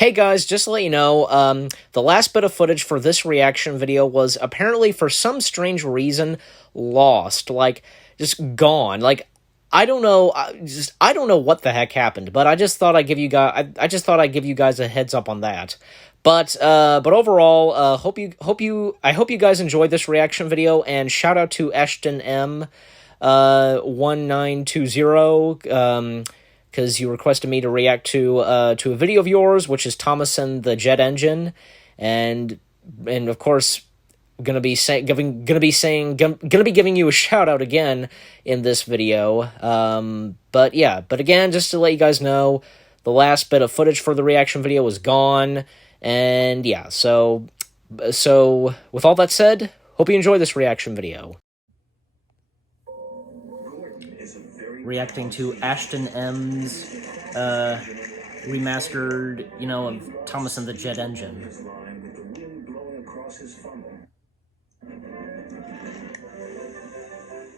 Hey guys, just to let you know, the last bit of footage for this reaction video was apparently, for some strange reason, lost. Like, just gone. Like, I don't know. I don't know what the heck happened. But I just thought I'd give you guys. I just thought I'd give you guys a heads up on that. But overall, I hope you guys enjoyed this reaction video, and shout out to Ashton M. 1920. Because you requested me to react to a video of yours, which is Thomas and the Jet Engine, and of course, gonna be giving you a shout out again in this video. But yeah, but again, just to let you guys know, the last bit of footage for the reaction video is gone, and yeah, so with all that said, hope you enjoy this reaction video. Reacting to Ashton M's remastered, of Thomas and the Jet Engine.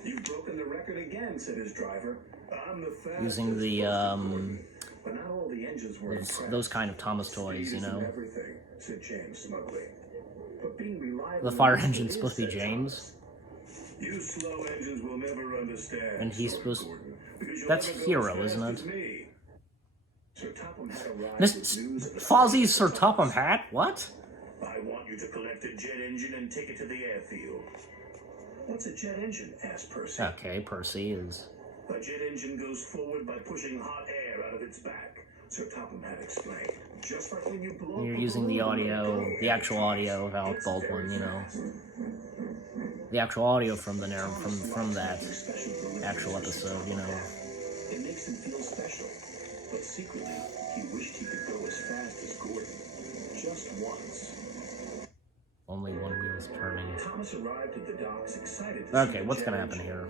You've broken the record again, said his driver. I'm the fastest. Using the but not all the engines were those kind of Thomas toys, Everything, said James smugly. But being reliable, the fire engine's supposed to be James. You slow engines will never understand. And he's supposed. That's Hero, isn't it? Fozzie's Sir Topham Hatt? What? I want you to collect a jet engine and take it to the airfield. What's a jet engine? Asked Percy. Okay, Percy is. A jet engine goes forward by pushing hot air out of its back. Sir Topham Hatt explained. Just like when you blow. You're using the audio, the actual audio of Alec Baldwin, the actual audio from the from that actual episode, It makes him feel special, but secretly he wished he could go as fast as Gordon, just once. Only one wheel's turning. Thomas arrived at the docks excited. Okay, what's gonna happen here?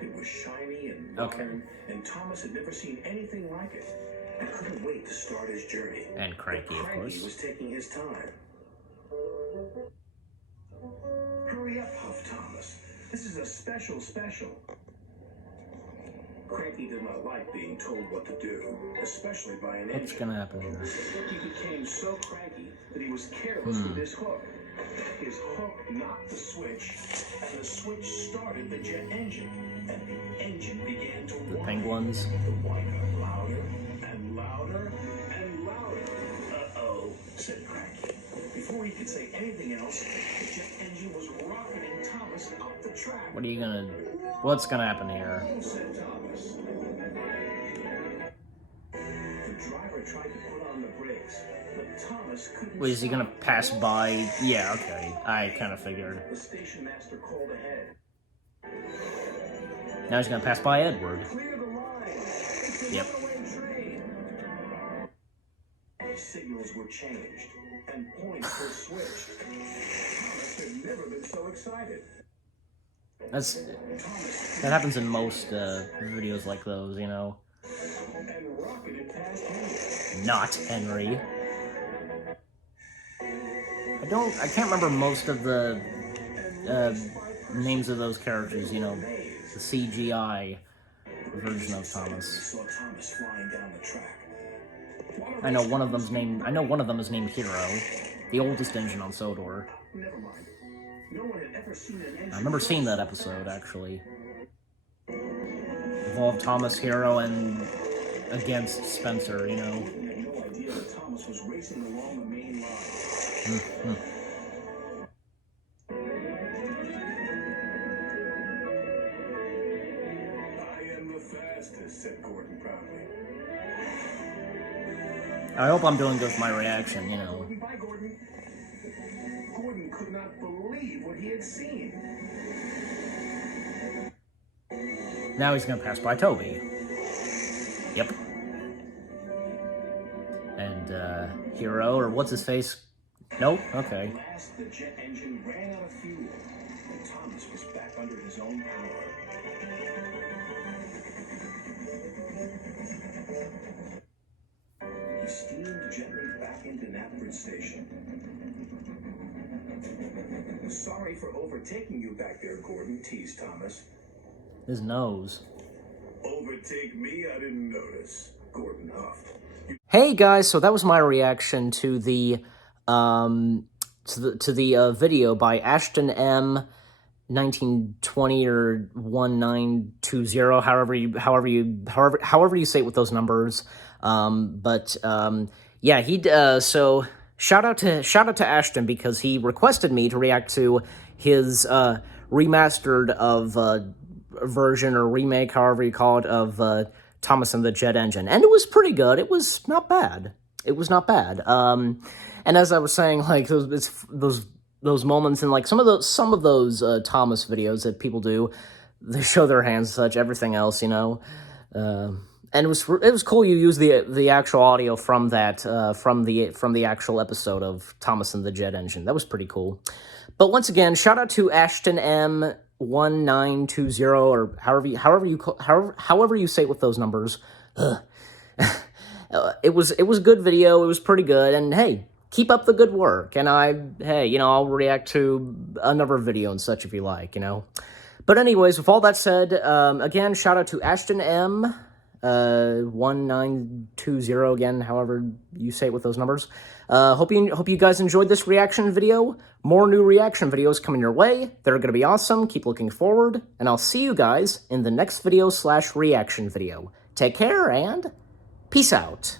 It was shiny and modern, and Thomas had never seen anything like it, and couldn't wait to start his journey. And Cranky, of course. He was taking his time. Hurry up, Huff Thomas. This is a special. Cranky did not like being told what to do, especially by an engine. What's gonna happen here? He became so cranky that he was careless with his hook. His hook knocked the switch, and the switch started the jet engine, and the engine began to whine. The penguins. The whine got louder and louder and louder. Uh-oh, said Cranky. Before he could say anything else, the jet engine was rocketing Thomas up the track. What's gonna happen here? Said Thomas. The driver tried to put on the brakes, but Thomas couldn't. Wait, is he gonna pass by? Yeah, okay. I kind of figured. The station master called ahead. Now he's gonna pass by Edward. Clear the line. It's a Yep. runaway train. Signals were changed, and points were switched. Thomas had never been so excited. That happens in most videos like those, And rocketed past Henry. Not Henry. I can't remember most of the names of those characters, the CGI version of Thomas. Saw Thomas flying down the track. I know one of them is named Hero, the oldest engine on Sodor. Never mind. No one had ever seen an engine. I remember seeing that episode, actually. Involved Thomas, Hero, and against Spencer, I had no idea that Thomas was racing along the main line. I am the fastest, said Gordon proudly. I hope I'm doing good with my reaction, Bye, Gordon. Gordon could not believe what he had seen. Now he's gonna pass by Toby. Yep. And, Hero, or what's his face? Nope, okay. At last, the jet engine ran out of fuel, and Thomas was back under his own power. He steamed gently back into Knapford Station. Sorry for overtaking you back there, Gordon, teased Thomas. His nose. Overtake me? I didn't notice. Gordon huffed. Hey guys, so that was my reaction to the video by Ashton M 1920 or 1920, however you say it with those numbers. Yeah, so shout out to Ashton, because he requested me to react to his remastered of version, or remake, however you call it, of Thomas and the Jet Engine, and it was pretty good. It was not bad. It was not bad. And as I was saying, like those moments, and like some of those Thomas videos that people do, they show their hands and such, everything else, you know. And it was cool. You use the actual audio from that from the actual episode of Thomas and the Jet Engine. That was pretty cool. But once again, shout out to Ashton M 1920, or however you say it with those numbers. It was a good video. It was pretty good, and hey, keep up the good work. And I'll react to another video and such if you like, you know. But anyways, with all that said, again, shout out to Ashton M 1920, again, however you say it with those numbers. Hope you guys enjoyed this reaction video. More new reaction videos coming your way. They're going to be awesome. Keep looking forward, and I'll see you guys in the next video / reaction video. Take care, and peace out.